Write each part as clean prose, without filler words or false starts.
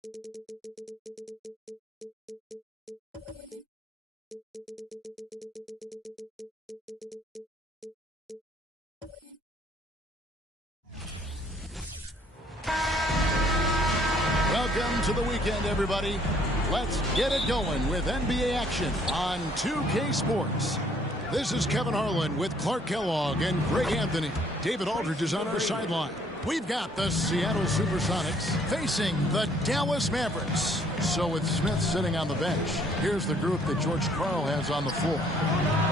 Welcome to the weekend, everybody. Let's get it going with NBA action on 2K Sports. This is Kevin Harlan with Clark Kellogg and Greg Anthony. David Aldridge is on our sideline. We've got the Seattle Supersonics facing the Dallas Mavericks. So with Smith sitting on the bench, here's the group that George Karl has on the floor.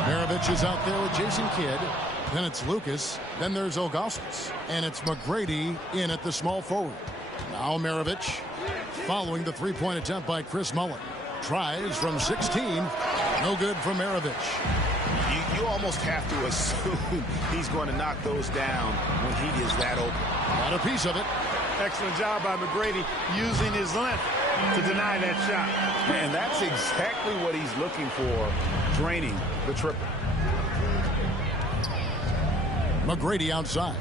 Maravich is out there with Jason Kidd. Then it's Lucas. Then there's Ilgauskas. And it's McGrady in at the small forward. Now Maravich following the three-point attempt by Chris Mullin. Tries from 16. No good from Maravich. You almost have to assume he's going to knock those down when he is that open. Got a piece of it. Excellent job by McGrady using his length to deny that shot. And that's exactly what he's looking for, draining the triple. McGrady outside.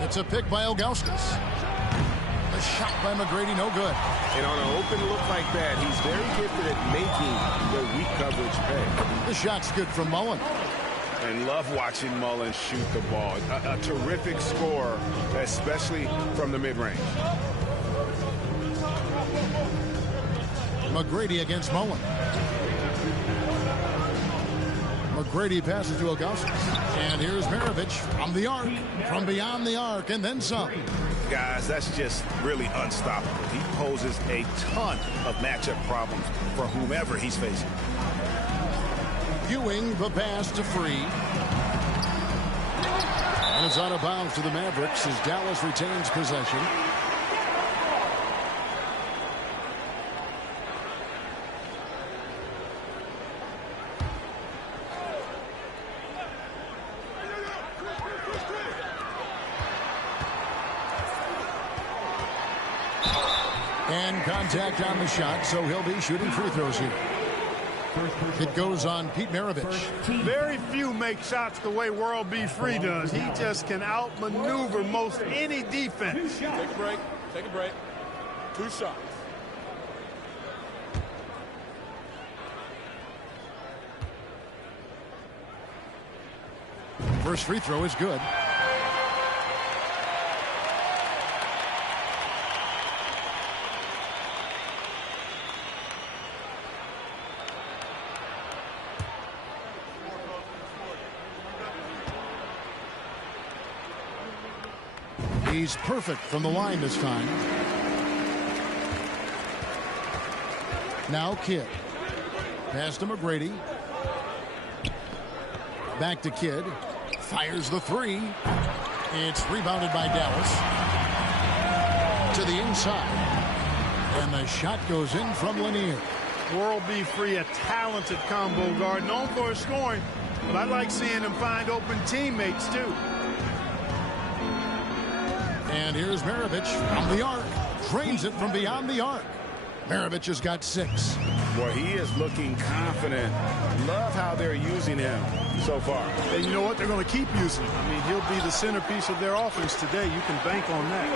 It's a pick by Ilgauskas. The shot by McGrady, no good. And on an open look like that, he's very gifted at making the weak coverage pay. The shot's good from Mullin. And love watching Mullin shoot the ball. A terrific scorer, especially from the mid-range. McGrady against Mullin. McGrady passes to Ilgauskas. And here's Maravich from the arc, from beyond the arc, and then some. Guys, that's just really unstoppable. He poses a ton of matchup problems for whomever he's facing. Ewing the pass to Free. And it's out of bounds to the Mavericks as Dallas retains possession. And contact on the shot, so he'll be shooting free throws here. It goes on Pete Maravich. Very few make shots the way World B. Free does. He just can outmaneuver most any defense. Take a break. Take a break. 2 shots. First free throw is good. He's perfect from the line this time. Now Kidd. Pass to McGrady. Back to Kidd. Fires the three. It's rebounded by Dallas. To the inside. And the shot goes in from Lanier. World B. Free, a talented combo guard, known for his scoring, but I like seeing him find open teammates too. And here's Maravich from the arc. Drains it from beyond the arc. Maravich has got 6. Boy, he is looking confident. Love how they're using him so far. And you know what? They're going to keep using him. I mean, he'll be the centerpiece of their offense today. You can bank on that.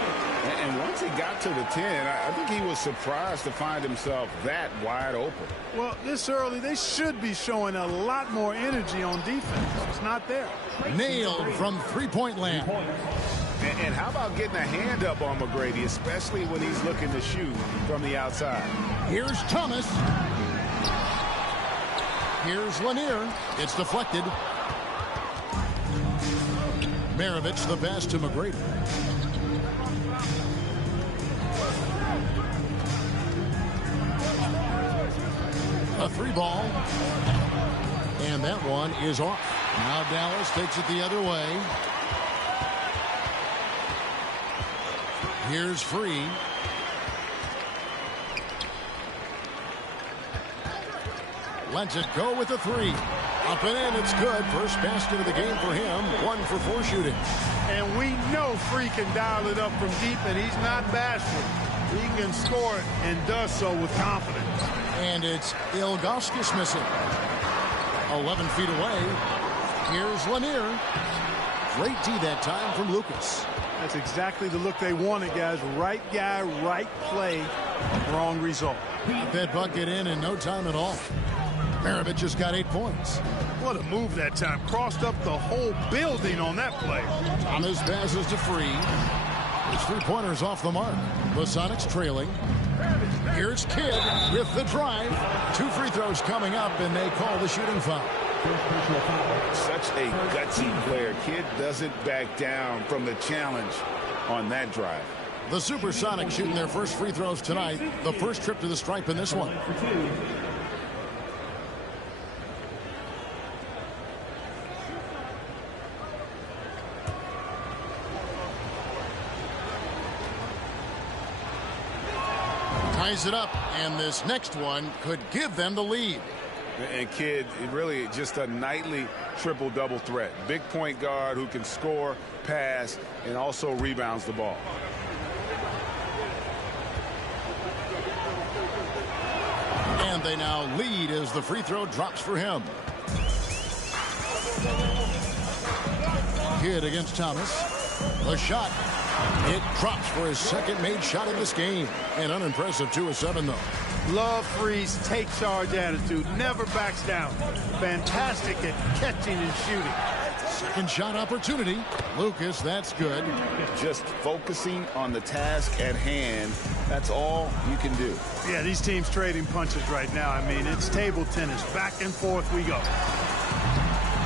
And once he got to the 10, I think he was surprised to find himself that wide open. Well, this early, they should be showing a lot more energy on defense. It's not there. Nailed from three-point land. And how about getting a hand up on McGrady, especially when he's looking to shoot from the outside? Here's Thomas. Here's Lanier. It's deflected. Maravich the pass to McGrady. A 3-ball. And that one is off. Now Dallas takes it the other way. Here's Free. Lets it go with a 3. Up and in, it's good. First basket of the game for him. 1 for 4 shooting. And we know Free can dial it up from deep, and he's not bashful. He can score it and does so with confidence. And it's Ilgauskas missing. 11 feet away. Here's Lanier. Great D that time from Lucas. That's exactly the look they wanted, guys. Right guy, right play, wrong result. Got that bucket in no time at all. Maravich just got 8 points. What a move that time. Crossed up the whole building on that play. Thomas passes to Free. His 3-pointer's off the mark. The Sonics trailing. Here's Kidd with the drive. 2 free throws coming up, and they call the shooting foul. Such a gutsy player. Kidd doesn't back down from the challenge on that drive. The Supersonics shooting their first free throws tonight. The first trip to the stripe in this one. Ties it up, and this next one could give them the lead. And Kidd, really just a nightly triple-double threat. Big point guard who can score, pass, and also rebounds the ball. And they now lead as the free throw drops for him. Kidd against Thomas. A shot. It drops for his second made shot of this game. An unimpressive 2 of 7, though. Love Free's take charge attitude. Never backs down. Fantastic at catching and shooting. Second shot opportunity. Lucas, that's good. Just focusing on the task at hand. That's all you can do. Yeah, these teams trading punches right now. I mean, it's table tennis. Back and forth we go.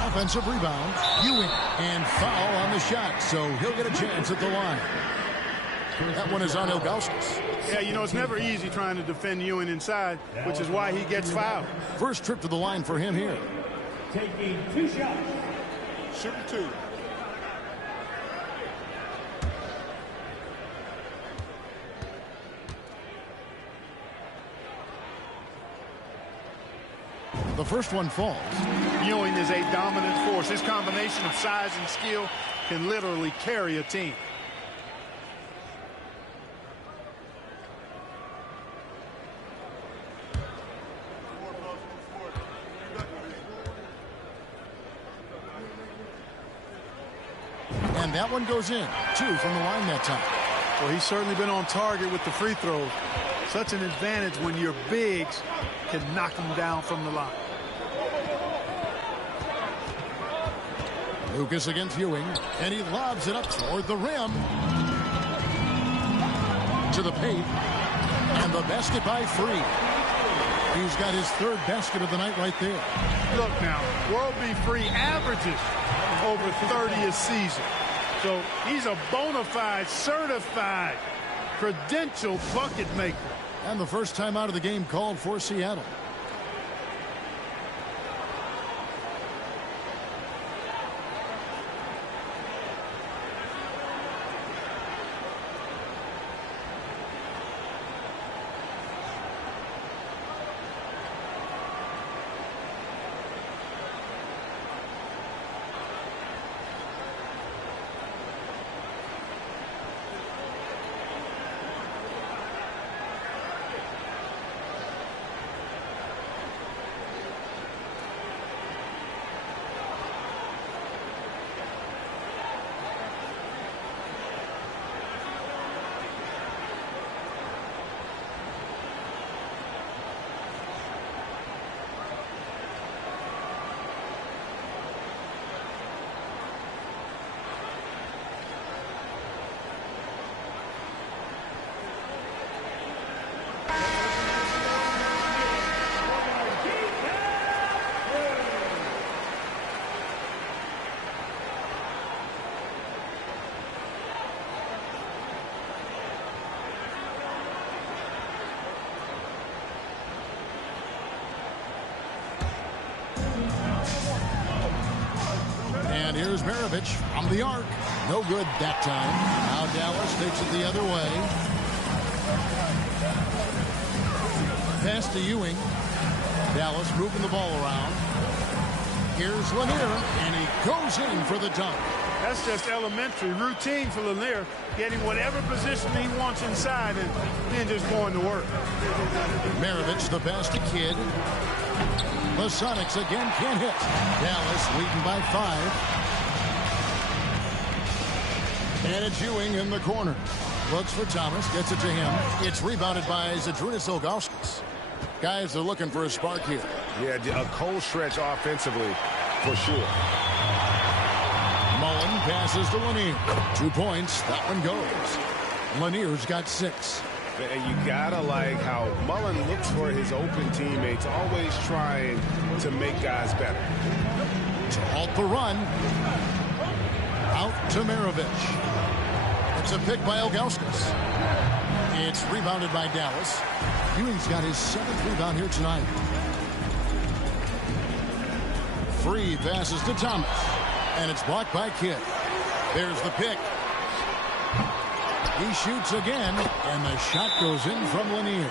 Offensive rebound. Ewing. And foul on the shot, so he'll get a chance at the line. That one is on Ilgauskas. Yeah, you know, it's never easy trying to defend Ewing inside, which is why he gets fouled. First trip to the line for him here. Taking 2 shots. Shooting 2. The first one falls. Ewing is a dominant force. His combination of size and skill can literally carry a team. And that one goes in. 2 from the line that time. Well, he's certainly been on target with the free throws. Such an advantage when your bigs can knock him down from the line. Lucas against Ewing, and he lobs it up toward the rim. To the paint, and the basket by Free. He's got his 3rd basket of the night right there. Look now, World B. Free averages over 30 a season. So he's a bona fide, certified, credentialed bucket maker. And the first time out of the game called for Seattle. And here's Maravich from the arc. No good that time. Now Dallas takes it the other way. Pass to Ewing. Dallas moving the ball around. Here's Lanier, and he goes in for the dunk. That's just elementary routine for Lanier, getting whatever position he wants inside and then just going to work. Maravich the pass to Kidd. The Sonics again can't hit. Dallas leading by 5. And it's Ewing in the corner. Looks for Thomas, gets it to him. It's rebounded by Zydrunas Ilgauskas. Guys are looking for a spark here. Yeah, a cold stretch offensively, for sure. Mullen passes to Lanier. 2 points. That one goes. Lanier's got 6. And you gotta like how Mullen looks for his open teammates, always trying to make guys better. To halt the run. Out to Maravich. It's a pick by Ilgauskas. It's rebounded by Dallas. Ewing's got his 7th rebound here tonight. Free passes to Thomas. And it's blocked by Kidd. There's the pick. He shoots again, and the shot goes in from Lanier.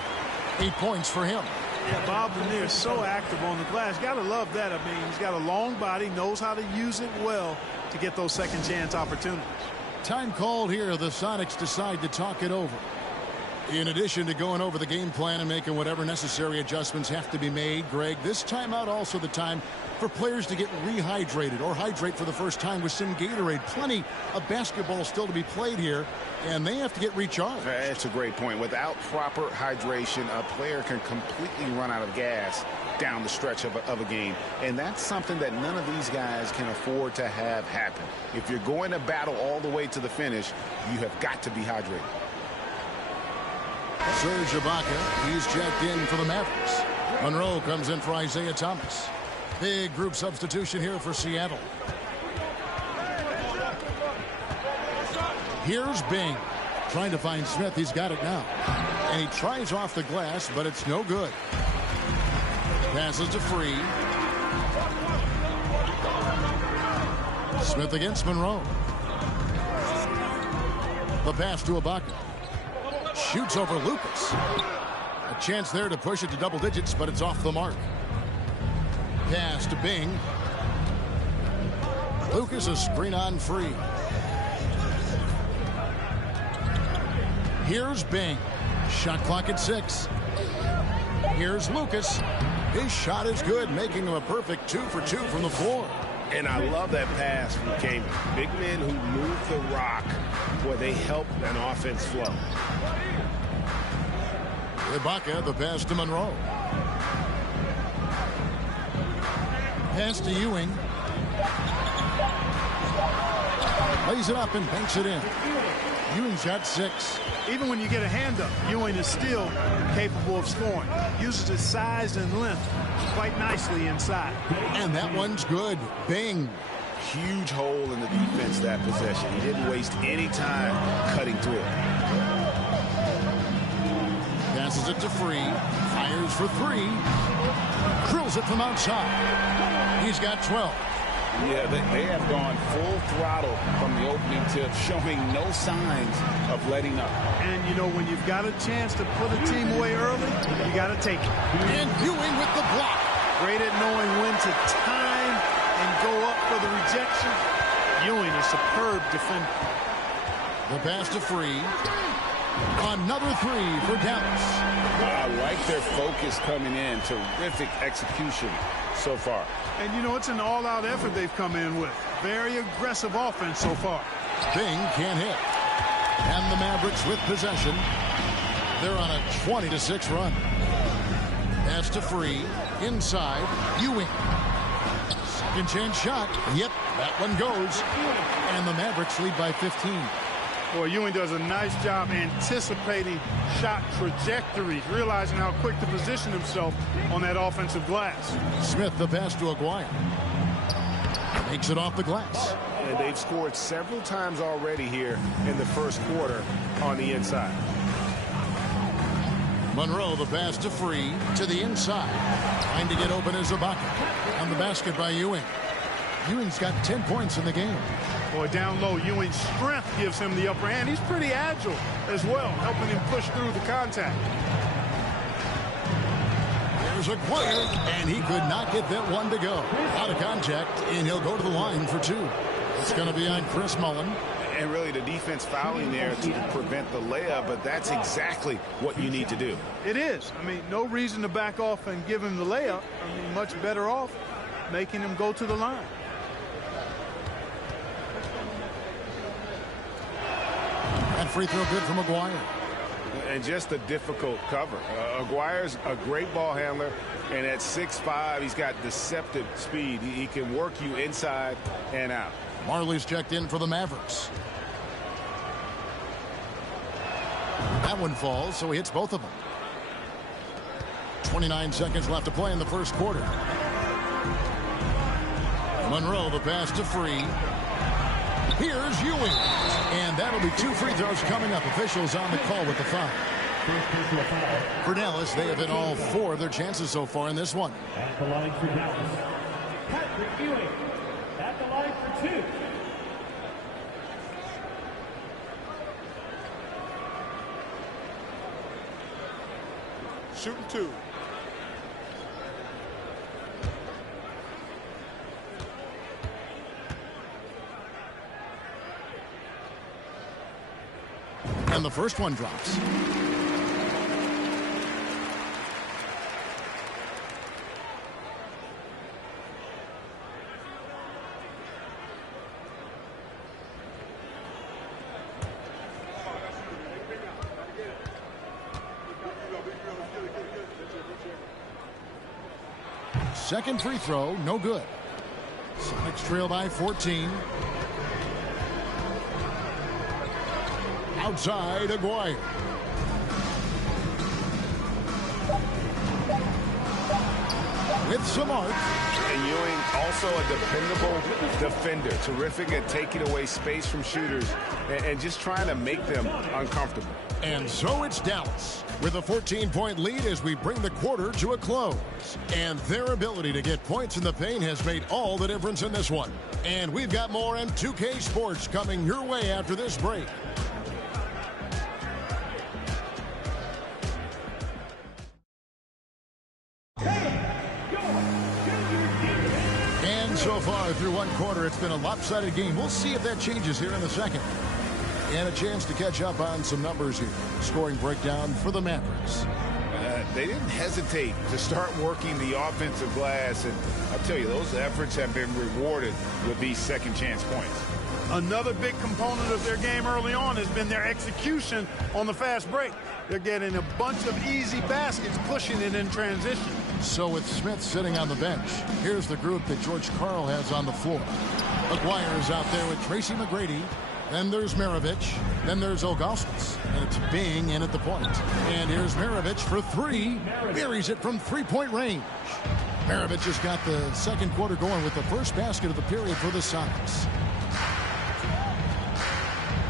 8 points for him. Yeah, Bob Lanier is so active on the glass. Got to love that. I mean, he's got a long body, knows how to use it well to get those second chance opportunities. Time called here. The Sonics decide to talk it over. In addition to going over the game plan and making whatever necessary adjustments have to be made, Greg, this timeout also the time for players to get rehydrated or hydrate for the first time with some Gatorade. Plenty of basketball still to be played here, and they have to get recharged. That's a great point. Without proper hydration, a player can completely run out of gas down the stretch of a game, and that's something that none of these guys can afford to have happen. If you're going to battle all the way to the finish, you have got to be hydrated. Serge Ibaka, he's checked in for the Mavericks. Monroe comes in for Isaiah Thomas. Big group substitution here for Seattle. Here's Bing. Trying to find Smith. He's got it now. And he tries off the glass, but it's no good. Passes to Free. Smith against Monroe. The pass to Ibaka. Shoots over Lucas. A chance there to push it to double digits, but it's off the mark. Pass to Bing. Lucas a screen on Free. Here's Bing. Shot clock at 6. Here's Lucas. His shot is good, making him a perfect 2 for 2 from the floor. And I love that pass from Kane. Big men who move the rock where they help an offense flow. Ibaka, the pass to Monroe. Pass to Ewing. Lays it up and banks it in. Ewing's got 6. Even when you get a hand up, Ewing is still capable of scoring. Uses his size and length quite nicely inside. And that one's good. Bing. Huge hole in the defense that possession. He didn't waste any time cutting through it. Passes it to Free. Fires for 3. Drills it from outside. He's got 12. Yeah, they have gone full throttle from the opening tip, showing no signs of letting up. And, you know, when you've got a chance to put a team away early, you got to take it. And Ewing with the block. Great at knowing when to time and go up for the rejection. Ewing, a superb defender. The pass to Free. Another 3 for Dallas. I like their focus coming in. Terrific execution so far. And, you know, it's an all-out effort they've come in with. Very aggressive offense so far. Bing can't hit. And the Mavericks with possession. They're on a 20-6 run. Pass to Free. Inside. Ewing. Second chance shot. Yep, that one goes. And the Mavericks lead by 15. Boy, Ewing does a nice job anticipating shot trajectories, realizing how quick to position himself on that offensive glass. Smith, the pass to Aguirre. Makes it off the glass. And they've scored several times already here in the first quarter on the inside. Monroe, the pass to Free, to the inside. Trying to get open is Ibaka. On the basket by Ewing. Ewing's got 10 points in the game. Boy, down low, Ewing's strength gives him the upper hand. He's pretty agile as well, helping him push through the contact. There's Aguirre, and he could not get that one to go. Out of contact, and he'll go to the line for 2. It's going to be on Chris Mullen. And really the defense fouling there to prevent the layup, but that's exactly what you need to do. It is. I mean, no reason to back off and give him the layup. I mean, much better off making him go to the line. free throw good from Maguire. And just a difficult cover. Aguirre's a great ball handler, and at 6'5", he's got deceptive speed. He can work you inside and out. Marley's checked in for the Mavericks. That one falls, so he hits both of them. 29 seconds left to play in the first quarter. Monroe, the pass to Free. Here's Ewing. And that'll be 2 free throws coming up. Officials on the call with the foul. For Dallas, they have hit all 4 of their chances so far in this one. At the line for Dallas, Patrick Ewing. At the line for 2. Shooting 2. And the first one drops. Second free throw, no good. Sonics trail by 14. Outside, Aguirre. With some arc. And Ewing, also a dependable defender. Terrific at taking away space from shooters and just trying to make them uncomfortable. And so it's Dallas with a 14-point lead as we bring the quarter to a close. And their ability to get points in the paint has made all the difference in this one. And we've got more on 2K Sports coming your way after this break. And so far through one quarter, it's been a lopsided game. We'll see if that changes here in the second. And a chance to catch up on some numbers here. Scoring breakdown for the Mavericks. They didn't hesitate to start working the offensive glass, and I'll tell you, those efforts have been rewarded with these second chance points. Another big component of their game early on has been their execution on the fast break. They're getting a bunch of easy baskets, pushing it in transition. So with Smith sitting on the bench, here's the group that George Karl has on the floor. Maguire is out there with Tracy McGrady. Then there's Maravich. Then there's Ilgauskas. And it's Bing in at the point. And here's Maravich for 3. Buries it from 3-point range. Maravich has got the second quarter going with the first basket of the period for the Sonics.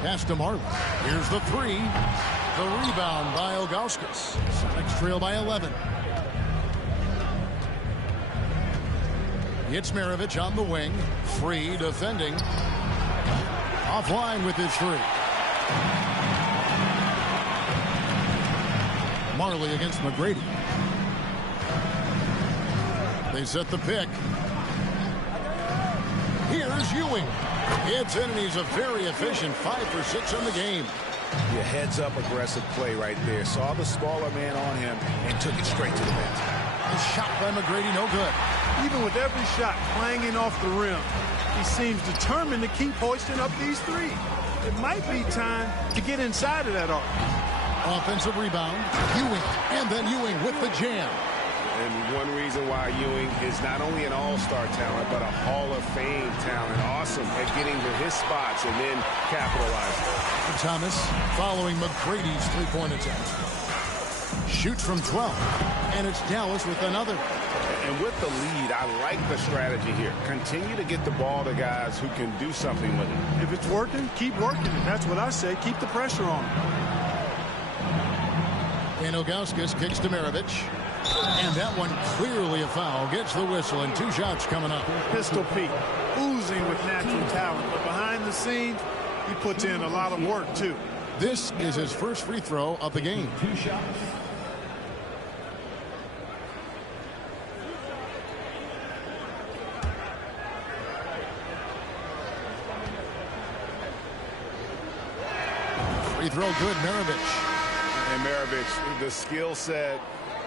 Pass to Marley. Here's the 3. The rebound by Ilgauskas. Sonics trail by 11. It's Maravich on the wing. Free defending. Offline with his 3. Marley against McGrady. They set the pick. Here's Ewing. It's in, and he's a very efficient 5 for 6 in the game. Yeah, heads-up aggressive play right there. Saw the smaller man on him and took it straight to the basket. A shot by McGrady, no good. Even with every shot clanging off the rim, he seems determined to keep hoisting up these 3. It might be time to get inside of that arc. Offensive rebound. Ewing. And then Ewing with the jam. And one reason why Ewing is not only an all-star talent, but a Hall of Fame talent. Awesome at getting to his spots and then capitalizing. Thomas following McGrady's three-point attempt. Shoots from 12. And it's Dallas with another. And with the lead, I like the strategy here. Continue to get the ball to guys who can do something with it. If it's working, keep working it. That's what I say. Keep the pressure on. And Ilgauskas kicks to Maravich. And that one clearly a foul. Gets the whistle, and 2 shots coming up. Pistol Pete, oozing with natural talent. But behind the scenes, he puts in a lot of work, too. This is his first free throw of the game. 2 shots. Free throw good, Maravich. And Maravich, the skill set,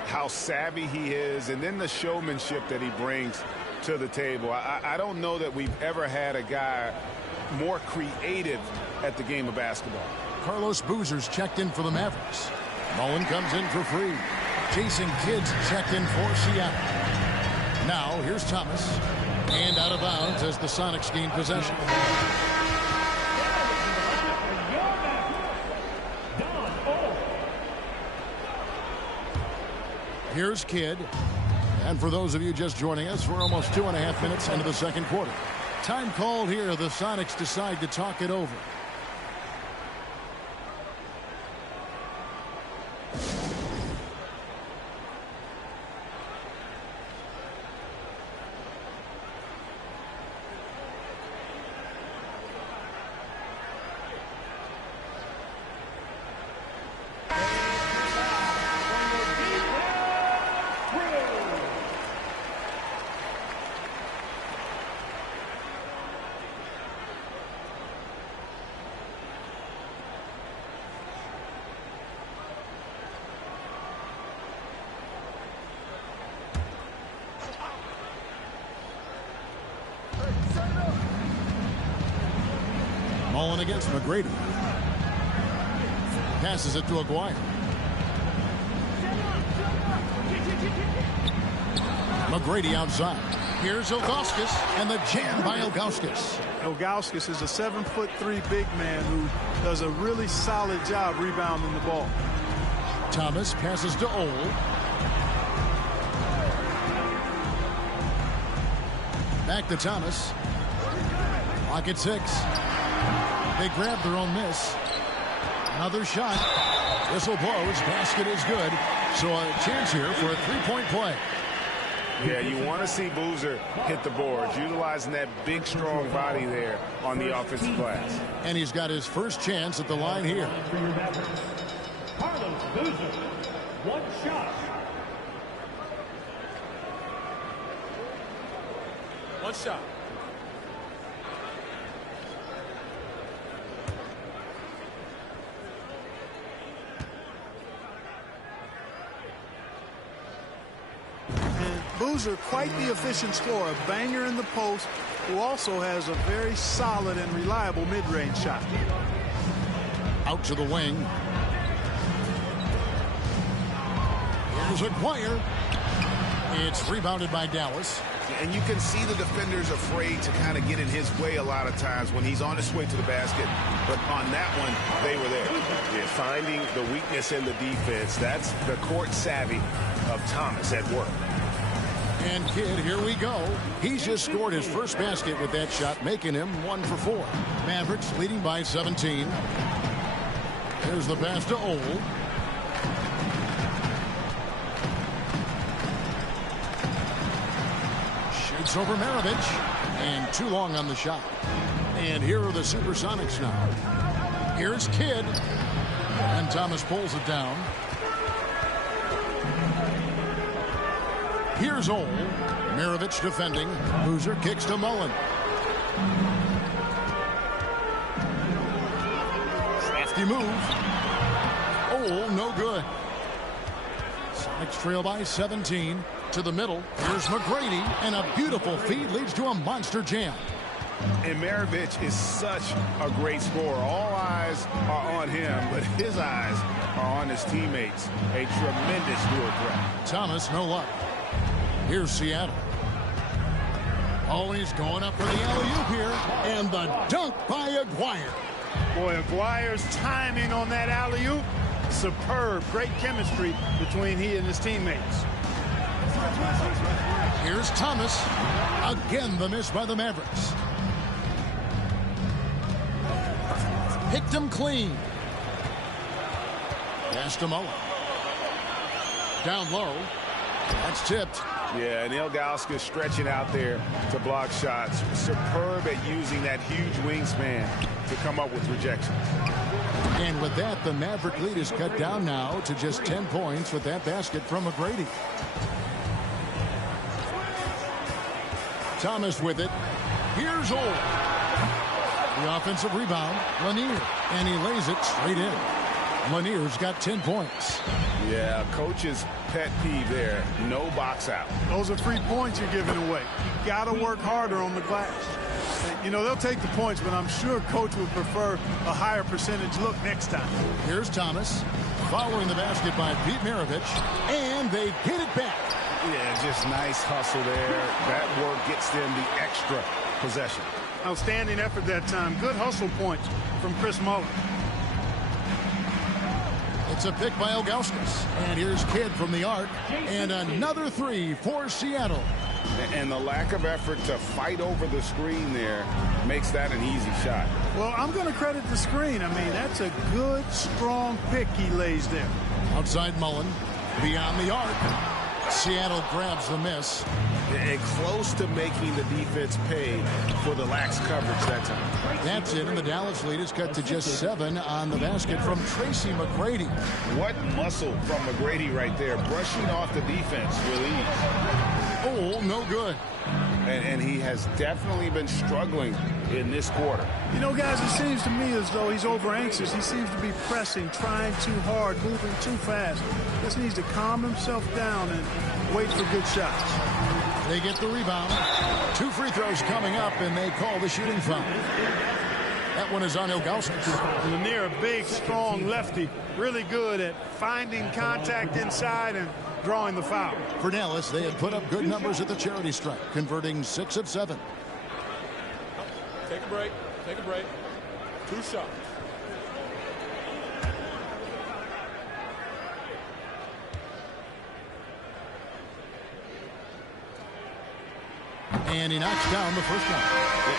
how savvy he is, and then the showmanship that he brings to the table. I don't know that we've ever had a guy more creative at the game of basketball. Carlos Boozer's checked in for the Mavericks. Mullen comes in for free. Jason Kidd's checked in for Seattle. Now here's Thomas. And out of bounds as the Sonics gain possession. Here's Kidd. And for those of you just joining us, we're almost 2.5 minutes into the second quarter. Time called here. The Sonics decide to talk it over. Mullen against McGrady. Passes it to Aguirre. McGrady outside. Here's Ilgauskas, and the jam by Ilgauskas. Ilgauskas is a 7'3" big man who does a really solid job rebounding the ball. Thomas passes to Ole. Back to Thomas. Lock at 6. They grab their own miss. Another shot. Whistle blows. Basket is good. So a chance here for a three-point play. Yeah, you want to see Boozer hit the boards, utilizing that big, strong body there on the offensive glass. And he's got his first chance at the line here. Carlos Boozer, one shot. One shot. Boozer, quite the efficient scorer, a banger in the post, who also has a very solid and reliable mid-range shot. Out to the wing. Here's Aguirre. It's rebounded by Dallas. And you can see the defenders afraid to kind of get in his way a lot of times when he's on his way to the basket. But on that one, they were there. Yeah, finding the weakness in the defense. That's the court savvy of Thomas at work. And Kidd, here we go. He's just scored his first basket with that shot, making him 1 for 4. Mavericks leading by 17. There's the pass to Ole. Shoots over Maravich. And too long on the shot. And here are the Supersonics now. Here's Kidd. And Thomas pulls it down. Here's Ole. Maravich defending. Boozer kicks to Mullen. Crafty move. Ole, no good. Sonics trail by 17. To the middle. Here's McGrady. And a beautiful feed leads to a monster jam. And Maravich is such a great scorer. All eyes are on him, but his eyes are on his teammates. A tremendous dual threat. Thomas, no luck. Here's Seattle. Oh, he's going up for the alley-oop here. And the dunk by Aguirre. Boy, Aguirre's timing on that alley-oop, superb. Great chemistry between he and his teammates. Here's Thomas. Again, the miss by the Mavericks. Picked him clean. Pass to Mullen. Down low. That's tipped. Yeah, and Ilgauskas stretching out there to block shots. Superb at using that huge wingspan to come up with rejection. And with that, the Maverick lead is cut down now to just 10 points with that basket from McGrady. Thomas with it. Here's Ole. The offensive rebound, Lanier. And he lays it straight in. Lanier's got 10 points. Yeah, coach's pet peeve there. No box out. Those are 3 points you're giving away. You got to work harder on the glass. You know, they'll take the points, but I'm sure coach would prefer a higher percentage look next time. Here's Thomas following the basket by Pete Maravich, and they get it back. Yeah, just nice hustle there. That work gets them the extra possession. Outstanding effort that time. Good hustle points from Chris Mullin. It's a pick by Ilgauskas. And here's Kidd from the arc. And another three for Seattle. And the lack of effort to fight over the screen there makes that an easy shot. Well, I'm going to credit the screen. I mean, that's a good, strong pick he lays there. Outside Mullen. Beyond the arc. Seattle grabs the miss. And close to making the defense pay for the lax coverage that time. That's it, and the Dallas lead is cut to just 7 on the basket from Tracy McGrady. What muscle from McGrady right there, brushing off the defense with ease. Oh, no good. And he has definitely been struggling in this quarter. You know, guys, it seems to me as though he's over anxious. He seems to be pressing, trying too hard, moving too fast. Just needs to calm himself down and wait for good shots. They get the rebound. 2 free throws coming up, and they call the shooting foul. That one is on Ilgauskas. Lanier, a big, strong lefty, really good at finding contact inside and drawing the foul. For Dallas, they had put up good numbers at the charity stripe, converting 6 of 7. Take a break. Take a break. 2 shots. And he knocks down the first one.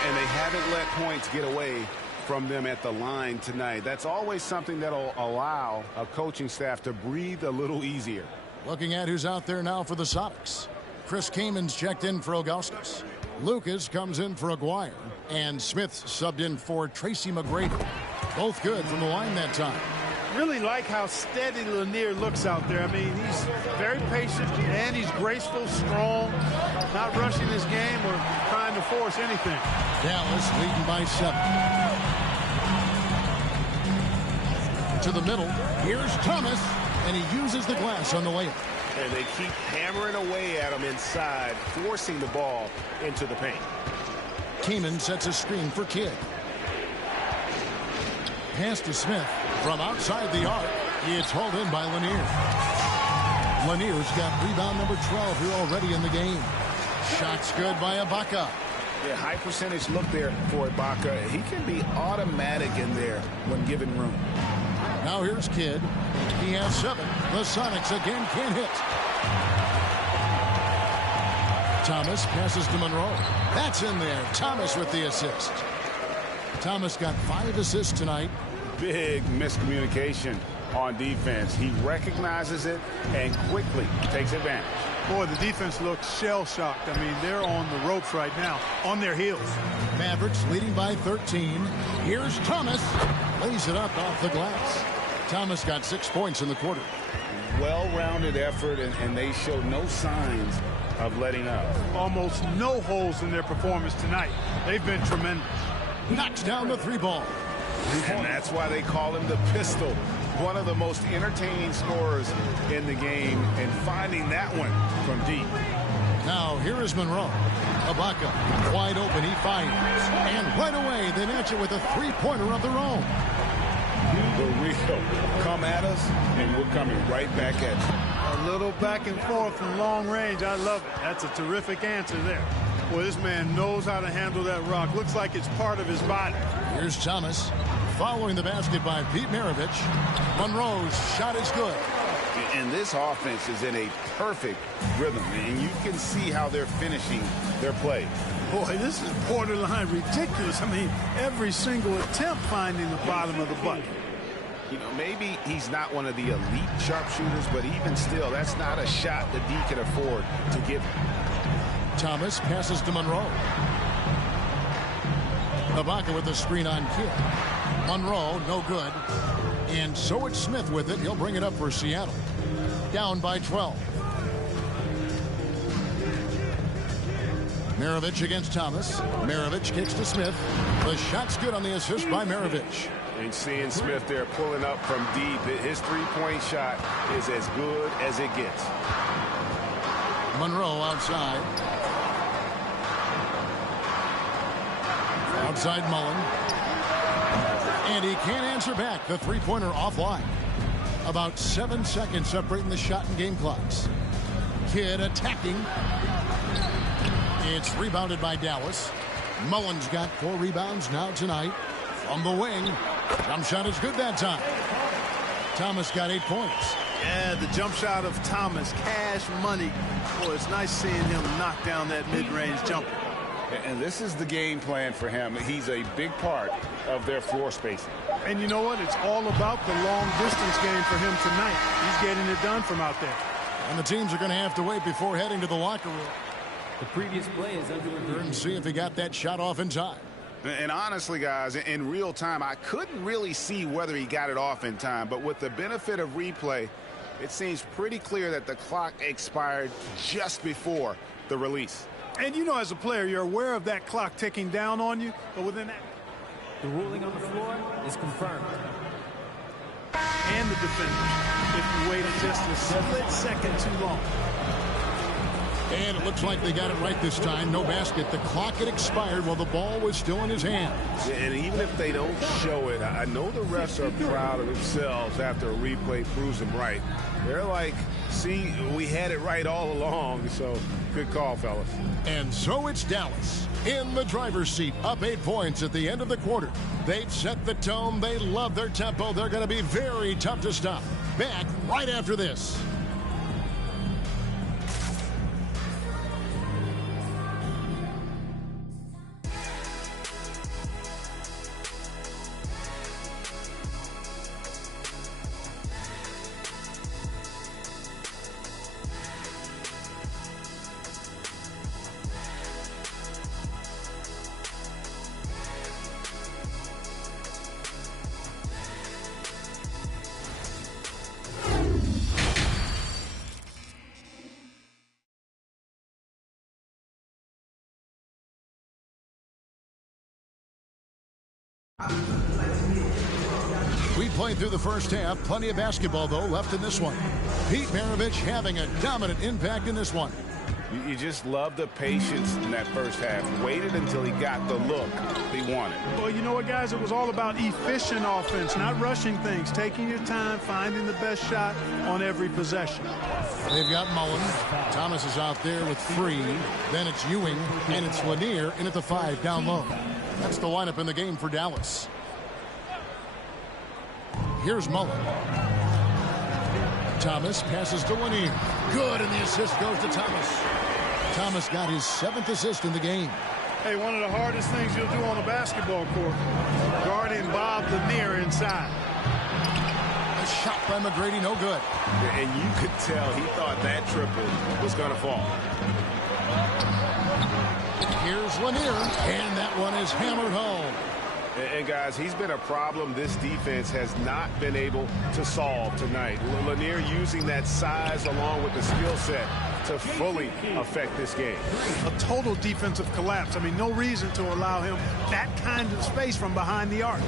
And they haven't let points get away from them at the line tonight. That's always something that'll allow a coaching staff to breathe a little easier. Looking at who's out there now for the Sonics. Chris Kamen's checked in for Ilgauskas. Lucas comes in for Aguirre. And Smith subbed in for Tracy McGrady. Both good from the line that time. Really like how steady Lanier looks out there. I mean, he's very patient and he's graceful, strong, not rushing his game or trying to force anything. Dallas leading by 7. To the middle. Here's Thomas, and he uses the glass on the layup. And they keep hammering away at him inside, forcing the ball into the paint. Kaman sets a screen for Kidd. Pass to Smith from outside the arc. It's hauled in by Lanier. Lanier's got rebound number 12 here already in the game. Shots good by Ibaka. Yeah, high percentage look there for Ibaka. He can be automatic in there when given room. Now here's Kidd. He has 7. The Sonics again can't hit. Thomas passes to Monroe. That's in there. Thomas with the assist. Thomas got 5 assists tonight. Big miscommunication on defense. He recognizes it and quickly takes advantage. Boy, the defense looks shell-shocked. I mean, they're on the ropes right now, on their heels. Mavericks leading by 13. Here's Thomas. Lays it up off the glass. Thomas got 6 points in the quarter. Well-rounded effort, and they show no signs of letting up. Almost no holes in their performance tonight. They've been tremendous. Knocks down the 3 ball. And that's why they call him the pistol. One of the most entertaining scorers in the game, and finding that one from deep. Now here is Monroe. Ibaka wide open. He fires. And right away they match it with a 3-pointer of their own. The real come at us, and we're coming right back at you. A little back and forth from long range. I love it. That's a terrific answer there. Boy, this man knows how to handle that rock. Looks like it's part of his body. Here's Thomas. Following the basket by Pete Maravich. Monroe's shot is good. And this offense is in a perfect rhythm, and you can see how they're finishing their play. Boy, this is borderline ridiculous. I mean, every single attempt finding the bottom of the bucket. You know, maybe he's not one of the elite sharpshooters, but even still, that's not a shot that D can afford to give him. Thomas passes to Monroe. Ibaka with the screen on Kidd. Monroe, no good. And so it's Smith with it. He'll bring it up for Seattle. Down by 12. Maravich against Thomas. Maravich kicks to Smith. The shot's good on the assist by Maravich. And seeing Smith there pulling up from deep, his 3-point shot is as good as it gets. Monroe outside. Outside Mullen. And he can't answer back. The three-pointer offline. About 7 seconds separating the shot and game clocks. Kidd attacking. It's rebounded by Dallas. Mullen's got 4 rebounds now tonight. From the wing. Jump shot is good that time. Thomas got 8 points. Yeah, the jump shot of Thomas. Cash money. Boy, it's nice seeing him knock down that mid-range jumper. And this is the game plan for him. He's a big part of their floor spacing. And you know what? It's all about the long-distance game for him tonight. He's getting it done from out there. And the teams are going to have to wait before heading to the locker room. The previous play is under review. And see if he got that shot off in time. And honestly, guys, in real time, I couldn't really see whether he got it off in time. But with the benefit of replay, it seems pretty clear that the clock expired just before the release. And you know, as a player, you're aware of that clock ticking down on you. But within that... The ruling on the floor is confirmed. And the defenders, if you waited just a split second too long. And it looks like they got it right this time. No basket. The clock had expired while the ball was still in his hands. Yeah, and even if they don't show it, I know the refs are proud of themselves after a replay proves them right. They're like, see, we had it right all along. So good call, fellas. And so it's Dallas in the driver's seat, up 8 points at the end of the quarter. They've set the tone. They love their tempo. They're going to be very tough to stop. Back right after this. We played through the first half. Plenty of basketball, though, left in this one. Pete Maravich having a dominant impact in this one. You just love the patience in that first half. Waited until he got the look he wanted. Well, you know what, guys? It was all about efficient offense, not rushing things, taking your time, finding the best shot on every possession. They've got Mullen. Thomas is out there with 3. Then it's Ewing, and it's Lanier in at the 5 down low. That's the lineup in the game for Dallas. Here's Mullen. Thomas passes to Lanier. Good, and the assist goes to Thomas. Thomas got his 7th assist in the game. Hey, one of the hardest things you'll do on a basketball court, guarding Bob Lanier inside. A shot by McGrady, no good. And you could tell he thought that triple was going to fall. Here's Lanier, and that one is hammered home. And guys, he's been a problem this defense has not been able to solve tonight. Lanier using that size along with the skill set to fully affect this game. A total defensive collapse. I mean, no reason to allow him that kind of space from behind the arc.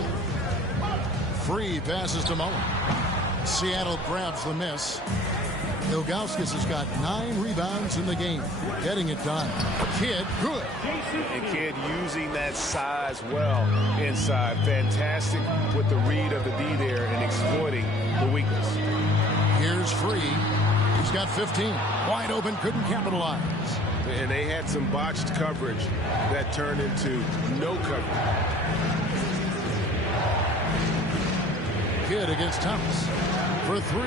Free passes to Mullen. Seattle grabs the miss. Ilgauskas has got 9 rebounds in the game. Getting it done. Kidd, good. And Kidd using that size well inside. Fantastic with the read of the D there and exploiting the weakness. Here's Free. He's got 15. Wide open, couldn't capitalize. And they had some botched coverage that turned into no coverage. Kidd against Thomas. For 3,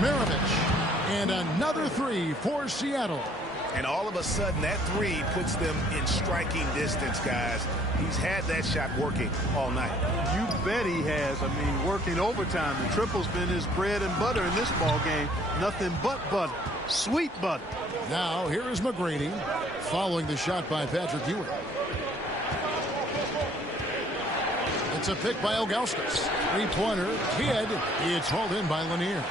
Maravich. And another 3 for Seattle. And all of a sudden, that 3 puts them in striking distance, guys. He's had that shot working all night. You bet he has. I mean, working overtime. The triple's been his bread and butter in this ball game. Nothing but butter. Sweet butter. Now, here is McGrady following the shot by Patrick Ewing. It's a pick by Ilgauskas. 3-pointer. Kidd. It's hauled in by Lanier.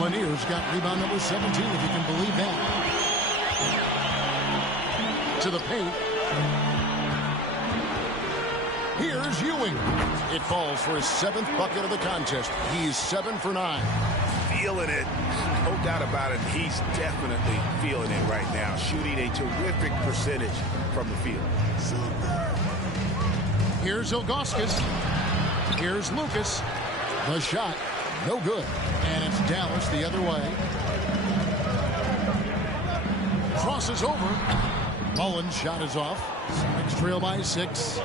Lanier's got rebound number 17, if you can believe that. To the paint. Here's Ewing. It falls for his 7th bucket of the contest. He's 7 for 9. Feeling it. No doubt about it. He's definitely feeling it right now. Shooting a terrific percentage from the field. Here's Ilgauskas. Here's Lucas. The shot, no good. And it's Dallas the other way. Crosses over. Mullen's shot is off. Sonics trail by 6.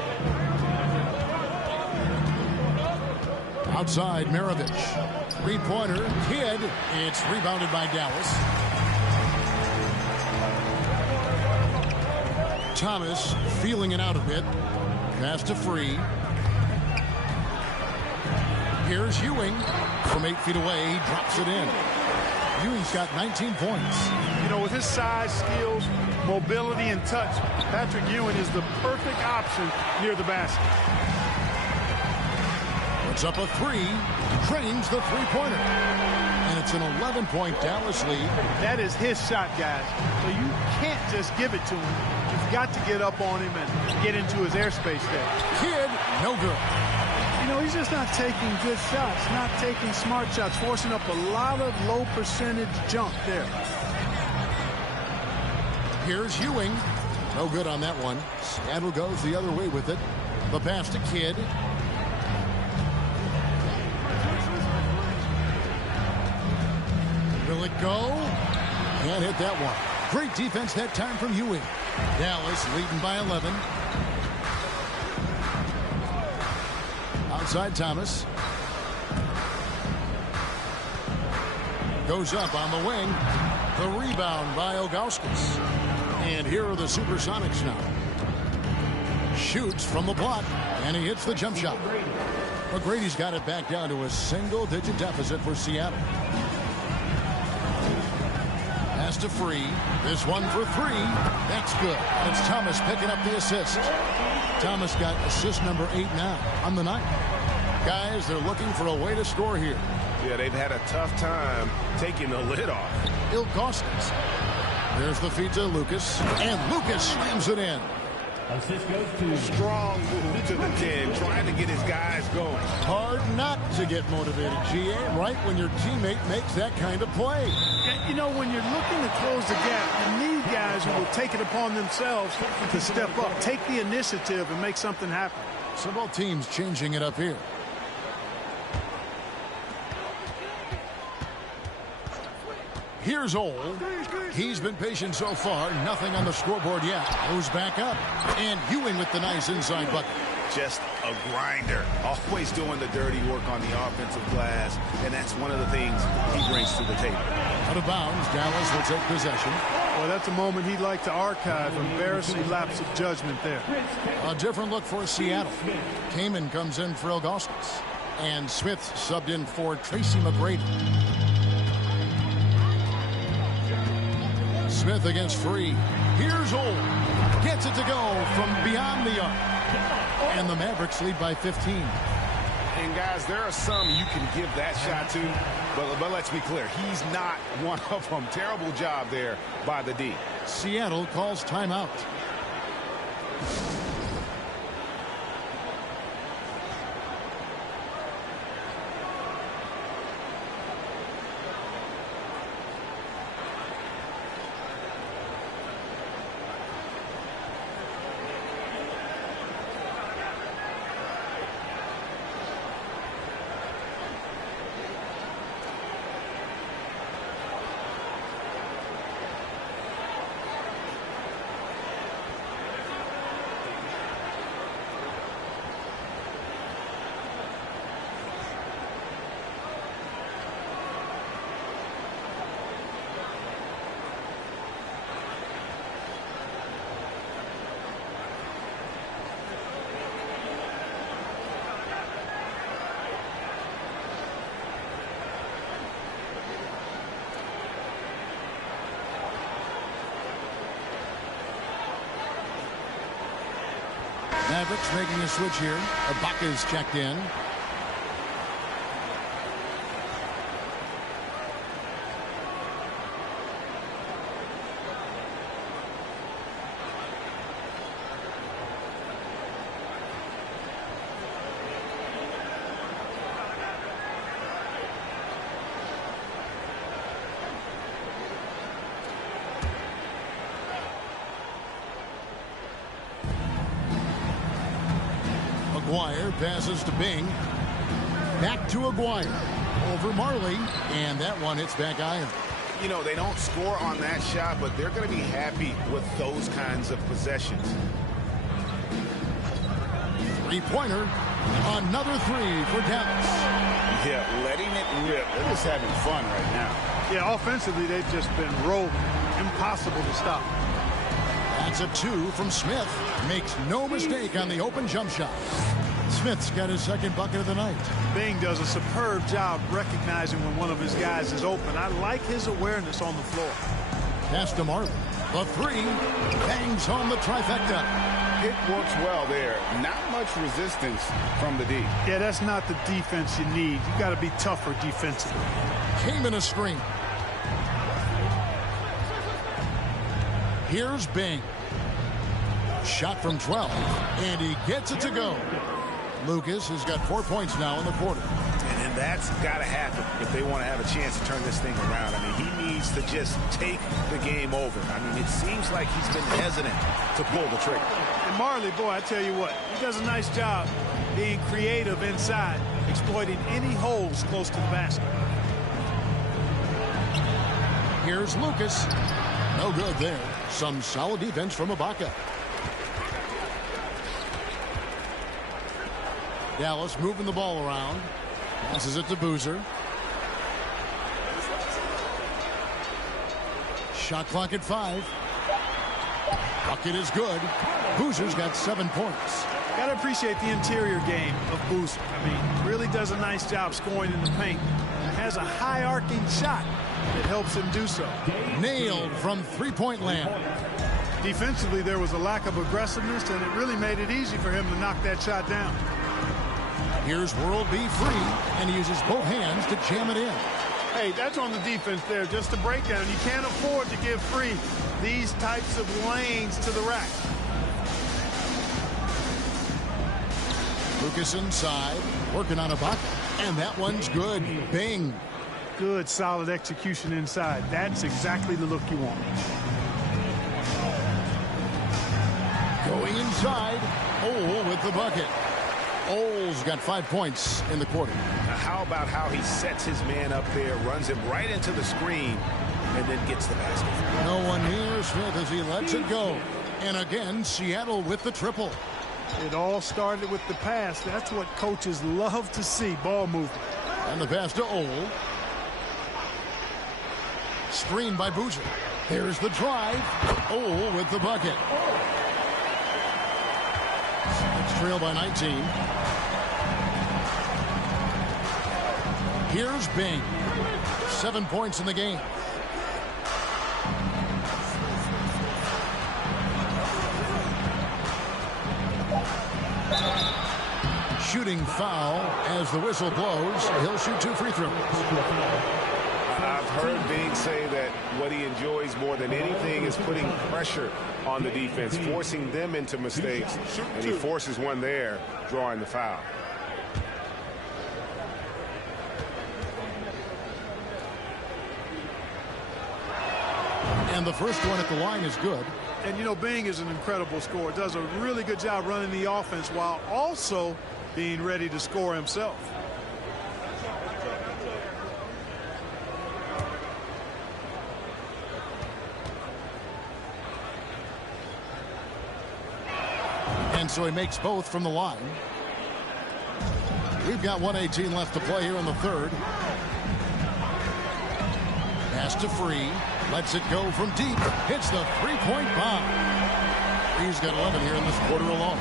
Outside, Maravich. Three-pointer, Kidd. It's rebounded by Dallas. Thomas feeling it out a bit. Pass to Free. Here's Ewing. From 8 feet away, he drops it in. Ewing's got 19 points. You know, with his size, skills, mobility, and touch, Patrick Ewing is the perfect option near the basket. Puts up a 3. Drains the three-pointer. And it's an 11-point Dallas lead. That is his shot, guys. So you can't just give it to him. You've got to get up on him and get into his airspace there. Kidd, no good. You know, he's just not taking good shots, not taking smart shots, forcing up a lot of low percentage jump there. Here's Ewing. No good on that one. Seattle goes the other way with it. The pass to Kidd. Will it go? Can't hit that one. Great defense that time from Ewing. Dallas leading by 11. Outside Thomas. Goes up on the wing. The rebound by Ilgauskas. And here are the Supersonics now. Shoots from the block. And he hits the jump shot. McGrady's got it back down to a single-digit deficit for Seattle. Pass to Free. This one for 3. That's good. It's Thomas picking up the assist. Thomas got assist number 8 now on the night. Guys, they're looking for a way to score here. Yeah, they've had a tough time taking the lid off. Ilgauskas. There's the feed to Lucas. And Lucas slams it in. Assist goes to Strong move to the 10, trying to get his guys going. Hard not to get motivated, GA, right when your teammate makes that kind of play. You know, when you're looking to close the gap, you need guys who will take it upon themselves to step up, take the initiative, and make something happen. So both teams changing it up here. Here's Old. He's been patient so far. Nothing on the scoreboard yet. Goes back up. And Ewing with the nice inside bucket. Just a grinder. Always doing the dirty work on the offensive glass. And that's one of the things he brings to the table. Out of bounds. Dallas will take possession. Well, that's a moment he'd like to archive. Embarrassing lapse of judgment there. A different look for Seattle. Kaman comes in for Ilgauskas. And Smith subbed in for Tracy McGrady. Smith against Free. Here's Old. Gets it to go from beyond the arc. And the Mavericks lead by 15. And guys, there are some you can give that shot to, but let's be clear, he's not one of them. Terrible job there by the D. Seattle calls timeout. Mavericks making a switch here. Ibaka's checked in. Aguirre passes to Bing. Back to Aguirre. Over Marley. And that one hits back iron. You know, they don't score on that shot, but they're going to be happy with those kinds of possessions. Three-pointer. Another three for Dallas. Yeah, letting it rip. They're just having fun right now. Yeah, offensively, they've just been rolling. Impossible to stop. That's a two from Smith. Makes no mistake on the open jump shot. Smith's got his second bucket of the night. Bing does a superb job recognizing when one of his guys is open. I like his awareness on the floor. Pass to Marley. The three. Bangs on the trifecta. It works well there. Not much resistance from the D. Yeah, that's not the defense you need. You got to be tougher defensively. Came in a screen. Here's Bing. Shot from 12. And he gets it to go. Lucas has got 4 points now in the quarter. And that's got to happen if they want to have a chance to turn this thing around. I mean, he needs to just take the game over. I mean, it seems like he's been hesitant to pull the trigger. And Marley, boy, I tell you what, he does a nice job being creative inside, exploiting any holes close to the basket. Here's Lucas. No good there. Some solid defense from Ibaka. Dallas moving the ball around. Passes it to Boozer. Shot clock at 5. Bucket is good. Boozer's got 7 points. Got to appreciate the interior game of Boozer. I mean, really does a nice job scoring in the paint. Has a high arcing shot that helps him do so. Nailed from three-point land. Defensively, there was a lack of aggressiveness, and it really made it easy for him to knock that shot down. Here's World B free, and he uses both hands to jam it in. Hey, that's on the defense there, just a breakdown. You can't afford to give free these types of lanes to the rack. Lucas inside, working on Ibaka, and that one's good. Bing. Good, solid execution inside. That's exactly the look you want. Going inside, Ole with the bucket. Ole's got 5 points in the quarter. Now, how about how he sets his man up there, runs him right into the screen, and then gets the basket? No one near Smith as he lets it go. And again, Seattle with the triple. It all started with the pass. That's what coaches love to see, ball movement. And the pass to Ole. Screen by Boozer. There's the drive. Ole with the bucket. It's trail by 19. Here's Bing. 7 points in the game. Shooting foul as the whistle blows. He'll shoot 2 free throws. I've heard Bing say that what he enjoys more than anything is putting pressure on the defense, forcing them into mistakes, and he forces one there, drawing the foul. And the first one at the line is good. And, you know, Bing is an incredible scorer. Does a really good job running the offense while also being ready to score himself. And so he makes both from the line. We've got 1:18 left to play here in the third. Pass to Free. Lets it go from deep. Hits the three-point bomb. He's got 11 here in this quarter alone.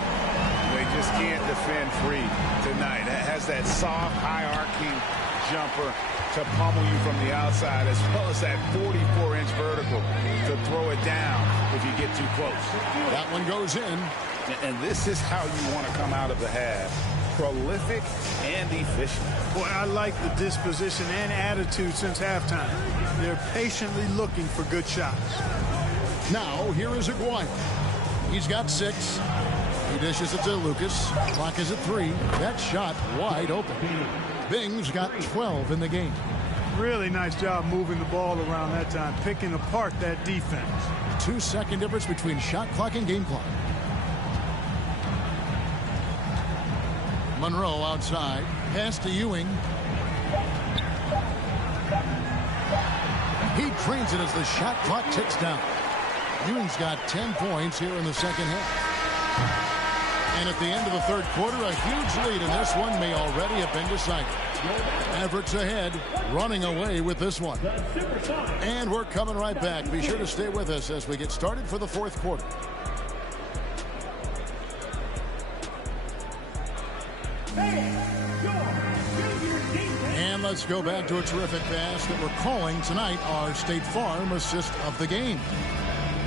They just can't defend Free tonight. That has that soft, high-arcing jumper to pummel you from the outside, as well as that 44-inch vertical to throw it down if you get too close. That one goes in. And this is how you want to come out of the half. Prolific and efficient. Boy, I like the disposition and attitude since halftime. They're patiently looking for good shots. Now, here is Aguirre. He's got 6. He dishes it to Lucas. Clock is at 3. That shot wide open. Bing's got 12 in the game. Really nice job moving the ball around that time, picking apart that defense. 2-second difference between shot clock and game clock. Monroe outside. Pass to Ewing. He drains it as the shot clock ticks down. Ewing's got 10 points here in the second half. And at the end of the third quarter, a huge lead, and this one may already have been decided. Mavericks ahead, running away with this one. And we're coming right back. Be sure to stay with us as we get started for the fourth quarter. And let's go back to a terrific pass that we're calling tonight our State Farm assist of the game.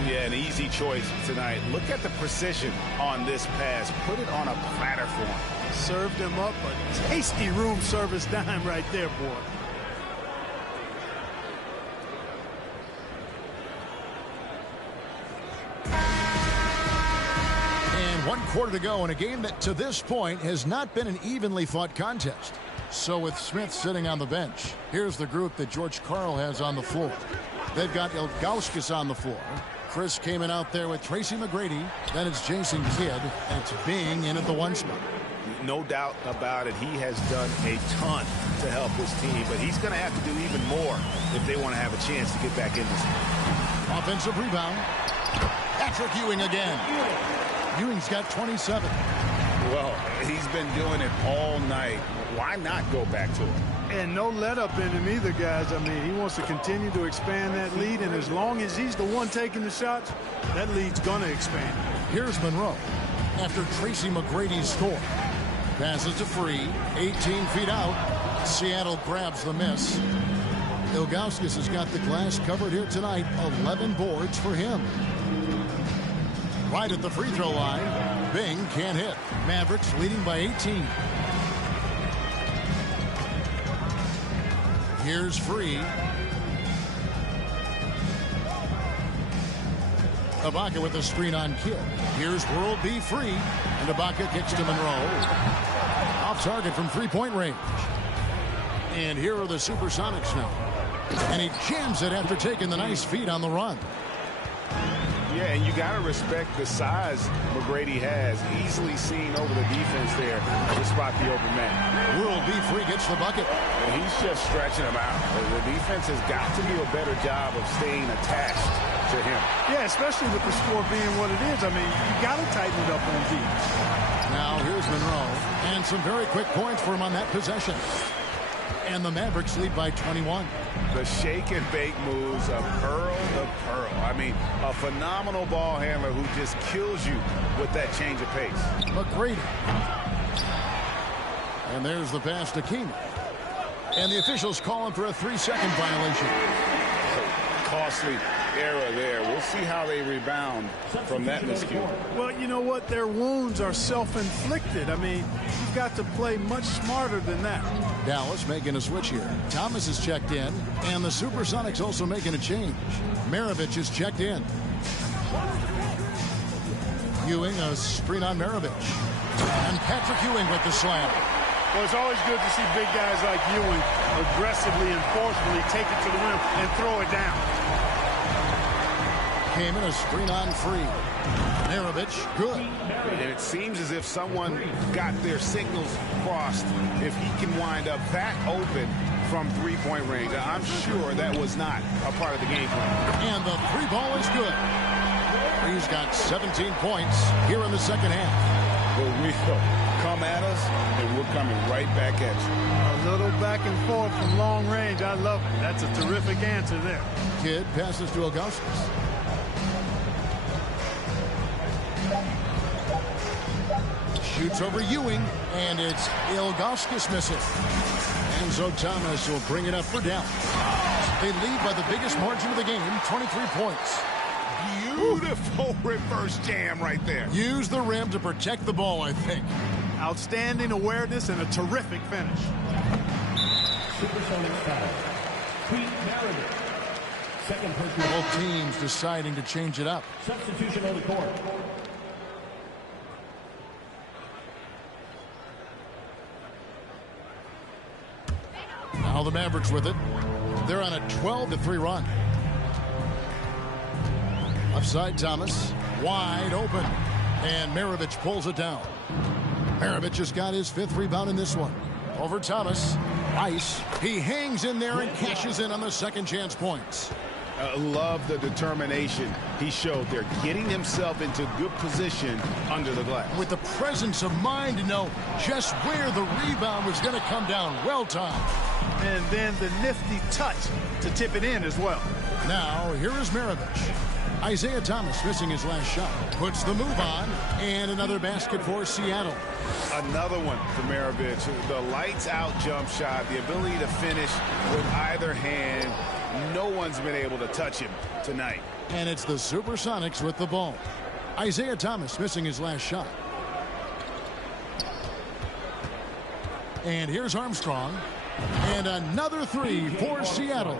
Yeah, an easy choice tonight. Look at the precision on this pass. Put it on a platter for him. Served him up a tasty room service dime right there, boy. And 1 quarter to go in a game that to this point has not been an evenly fought contest. So with Smith sitting on the bench, here's the group that George Karl has on the floor. They've got Ilgauskas on the floor. Chris came in out there with Tracy McGrady. Then it's Jason Kidd, and it's Bing in at the 1 spot. No doubt about it. He has done a ton to help his team, but he's going to have to do even more if they want to have a chance to get back in this game. Offensive rebound. Patrick Ewing again. Ewing's got 27. Well, he's been doing it all night. Why not go back to it? And no let up in him either, guys. I mean, he wants to continue to expand that lead, and as long as he's the one taking the shots, that lead's going to expand. Here's Monroe after Tracy McGrady's score. Passes to Free, 18 feet out. Seattle grabs the miss. Ilgauskas has got the glass covered here tonight. 11 boards for him. Right at the free throw line. Bing can't hit. Mavericks leading by 18. Here's Free. Ibaka with the screen on Kidd. Here's World B Free. And Ibaka kicks to Monroe. Off target from three-point range. And here are the Supersonics now. And he jams it after taking the nice feed on the run. Yeah, and you got to respect the size McGrady has. Easily seen over the defense there to spot the open man. World B Free gets the bucket. And he's just stretching him out. The defense has got to do a better job of staying attached to him. Yeah, especially with the score being what it is. I mean, you got to tighten it up on defense. Now here's Monroe. And some very quick points for him on that possession. And the Mavericks lead by 21. The shake and bake moves of pearl to pearl. I mean, a phenomenal ball handler who just kills you with that change of pace. McGrady. And there's the pass to King. And the officials calling for a 3-second violation. Costly error there. We'll see how they rebound from that miscue. Well, you know what? Their wounds are self-inflicted. I mean, you've got to play much smarter than that. Dallas making a switch here. Thomas is checked in, and the Supersonics also making a change. Maravich is checked in. Ewing, a screen on Maravich. And Patrick Ewing with the slam. Well, it's always good to see big guys like Ewing aggressively and forcefully take it to the rim and throw it down. Came in a screen on Free. Maravich, good. And it seems as if someone got their signals crossed. If he can wind up that open from three-point range, I'm sure that was not a part of the game plan. And the three ball is good. He's got 17 points here in the second half. But we come at us, and we're coming right back at you. A little back and forth from long range. I love it. That's a terrific answer there. Kidd passes to Ilgauskas. Shoots over Ewing, and it's Ilgauskas missing. And so Thomas will bring it up for Dallas. They lead by the biggest margin of the game, 23 points. Beautiful reverse jam right there. Use the rim to protect the ball, I think. Outstanding awareness and a terrific finish. Supersonic foul. Pete Meredith. Second personal. Both teams deciding to change it up. Substitution on the court. Now the Mavericks with it. They're on a 12-3 run. Upside Thomas, wide open, and Maravich pulls it down. Maravich just got his 5th rebound in this one. Over Thomas. Ice. He hangs in there and cashes in on the second chance points. Love the determination he showed there, getting himself into good position under the glass. With the presence of mind to know just where the rebound was going to come down. Well timed. And then the nifty touch to tip it in as well. Now, here is Maravich. Isaiah Thomas missing his last shot. Puts the move on. And another basket for Seattle. Another one for Mavs. The lights-out jump shot, the ability to finish with either hand. No one's been able to touch him tonight. And it's the Supersonics with the ball. Isaiah Thomas missing his last shot. And here's Armstrong. And another 3 for Seattle.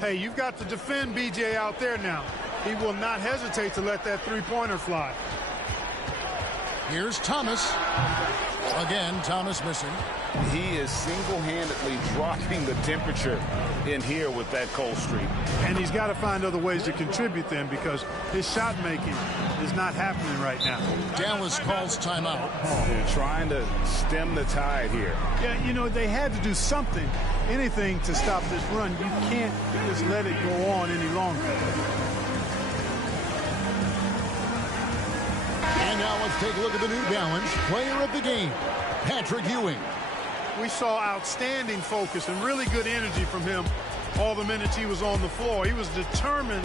Hey, you've got to defend BJ out there now. He will not hesitate to let that three-pointer fly. Here's Thomas. Again, Thomas missing. He is single-handedly dropping the temperature in here with that cold streak. And he's got to find other ways to contribute then, because his shot making is not happening right now. Dallas calls timeout. They're trying to stem the tide here. Yeah, you know, they had to do something, anything to stop this run. You can't just let it go on any longer. And now let's take a look at the New Balance player of the game, Patrick Ewing. We saw outstanding focus and really good energy from him all the minutes he was on the floor. He was determined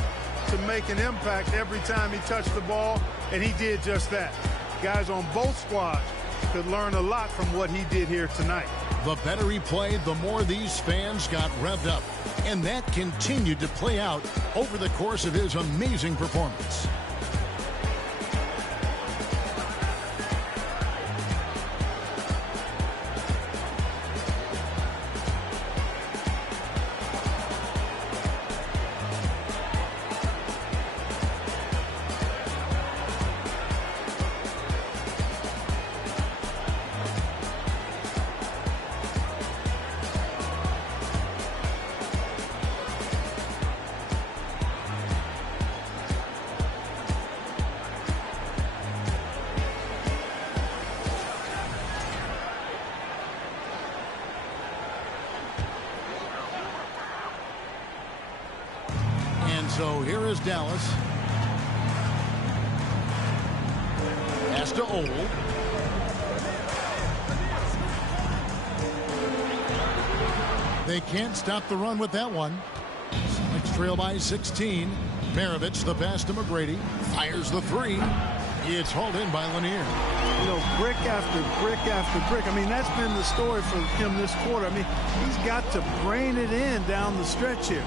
to make an impact every time he touched the ball, and he did just that. Guys on both squads could learn a lot from what he did here tonight. The better he played, the more these fans got revved up. And that continued to play out over the course of his amazing performance. So here is Dallas. Pass to Old. They can't stop the run with that one. Sonics trail by 16. Maravich, the pass to McGrady. Fires the 3. It's hauled in by Lanier. You know, brick after brick after brick. I mean, that's been the story for him this quarter. I mean, he's got to brain it in down the stretch here.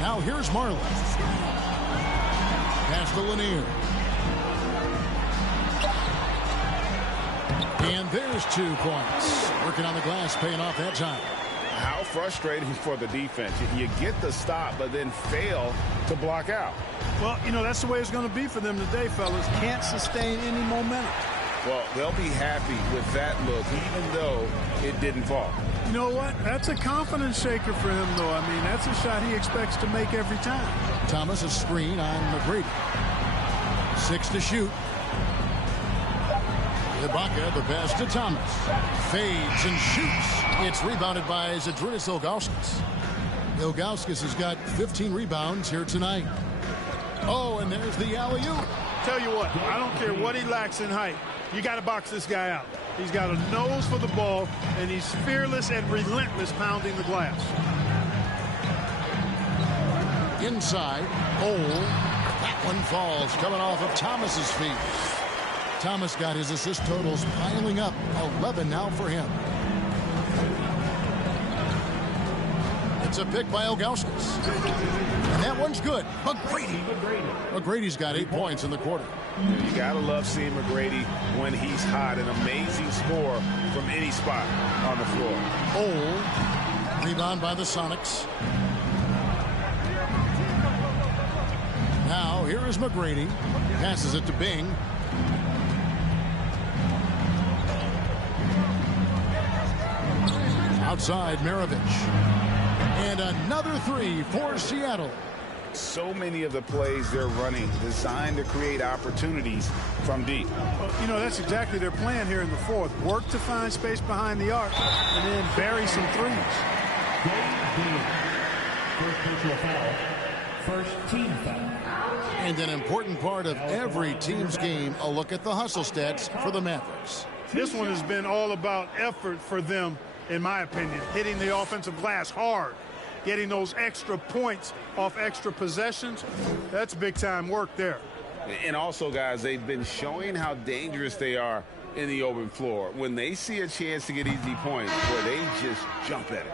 Now here's Marlin. Pass to Lanier. And there's 2 points. Working on the glass, paying off that time. How frustrating for the defense. You get the stop, but then fail to block out. Well, you know, that's the way it's going to be for them today, fellas. Can't sustain any momentum. Well, they'll be happy with that look, even though it didn't fall. You know what? That's a confidence shaker for him, though. I mean, that's a shot he expects to make every time. Thomas, a screen on McGrady. 6 to shoot. Ibaka, the pass to Thomas. Fades and shoots. It's rebounded by Zydrunas Ilgauskas. Ilgauskas has got 15 rebounds here tonight. Oh, and there's the alley-oop. Tell you what, I don't care what he lacks in height. You got to box this guy out. He's got a nose for the ball, and he's fearless and relentless pounding the glass. Inside, Old. That one falls, coming off of Thomas's feet. Thomas got his assist totals piling up. 11 now for him. It's a pick by Ilgauskas. And that one's good. McGrady's got 8 points in the quarter. You gotta love seeing McGrady when he's hot. An amazing score from any spot on the floor. Old. Rebound by the Sonics. Now here is McGrady. Passes it to Bing. Outside Maravich. And another 3 for Seattle. So many of the plays they're running designed to create opportunities from deep. Well, you know, that's exactly their plan here in the fourth. Work to find space behind the arc and then bury some threes. First personal foul. First team foul. And an important part of every team's game, a look at the hustle stats for the Mavericks. This one has been all about effort for them, in my opinion. Hitting the offensive glass hard. Getting those extra points off extra possessions. That's big-time work there. And also, guys, they've been showing how dangerous they are in the open floor. When they see a chance to get easy points, boy, they just jump at it.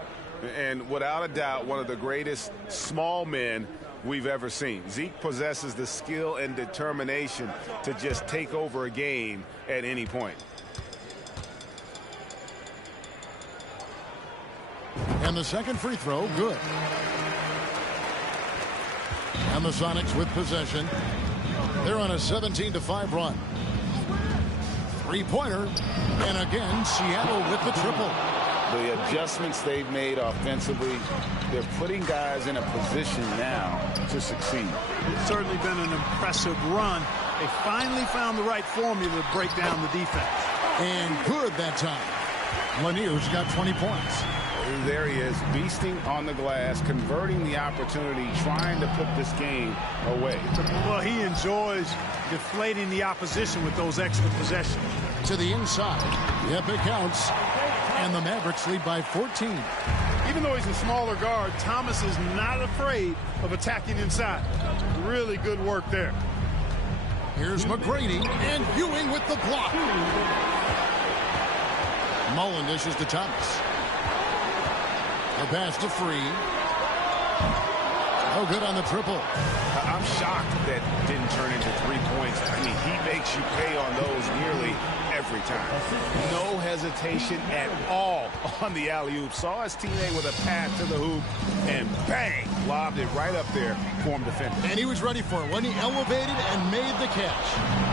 And without a doubt, one of the greatest small men we've ever seen. Zeke possesses the skill and determination to just take over a game at any point. And the second free throw, good. And the Sonics with possession. They're on a 17-5 run. Three-pointer. And again, Seattle with the triple. The adjustments they've made offensively, they're putting guys in a position now to succeed. It's certainly been an impressive run. They finally found the right formula to break down the defense. And good that time. Lanier's got 20 points. There he is, beasting on the glass, converting the opportunity, trying to put this game away. Well, he enjoys deflating the opposition with those extra possessions. To the inside. Yep, it counts. And the Mavericks lead by 14. Even though he's a smaller guard, Thomas is not afraid of attacking inside. Really good work there. Here's McGrady and Ewing with the block. Mullen dishes to Thomas. The pass to Free. No good on the triple. I'm shocked that didn't turn into 3 points. I mean, he makes you pay on those nearly every time. No hesitation at all on the alley-oop. Saw his teammate with a pass to the hoop, and bang, lobbed it right up there for him to finish. And he was ready for it when he elevated and made the catch.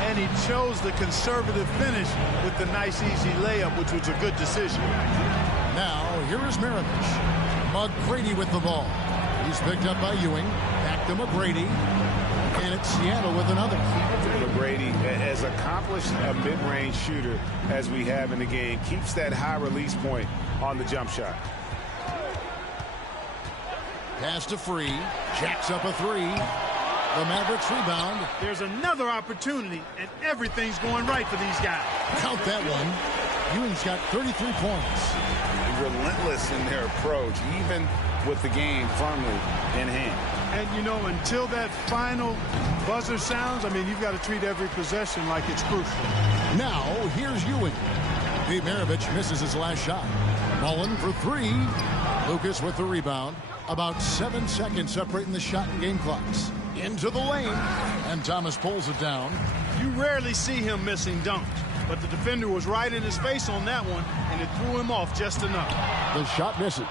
And he chose the conservative finish with the nice, easy layup, which was a good decision. Now, here is Maravich. McGrady with the ball. He's picked up by Ewing. Back to McGrady. And it's Seattle with another. McGrady, as accomplished a mid-range shooter as we have in the game, keeps that high release point on the jump shot. Pass to Free. Jacks up a three. The Mavericks rebound. There's another opportunity, and everything's going right for these guys. Count that one. Ewing's got 33 points. Relentless in their approach, even with the game firmly in hand. And, you know, until that final buzzer sounds, I mean, you've got to treat every possession like it's crucial. Now, here's Ewing. Pete Maravich misses his last shot. Mullen for three. Lucas with the rebound. About 7 seconds separating the shot and game clocks. Into the lane. And Thomas pulls it down. You rarely see him missing dunks. But the defender was right in his face on that one, and it threw him off just enough. The shot misses.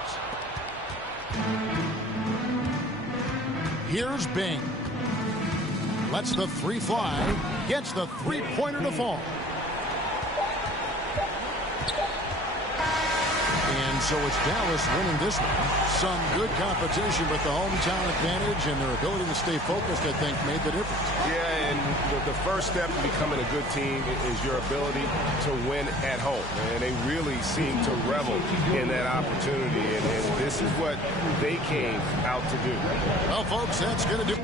Here's Bing. Lets the three fly. Gets the three-pointer to fall. And so it's Dallas winning this one. Some good competition, but the hometown advantage and their ability to stay focused, I think, made the difference. Yeah, and the first step to becoming a good team is your ability to win at home. And they really seem to revel in that opportunity. And this is what they came out to do. Well, folks, that's going to do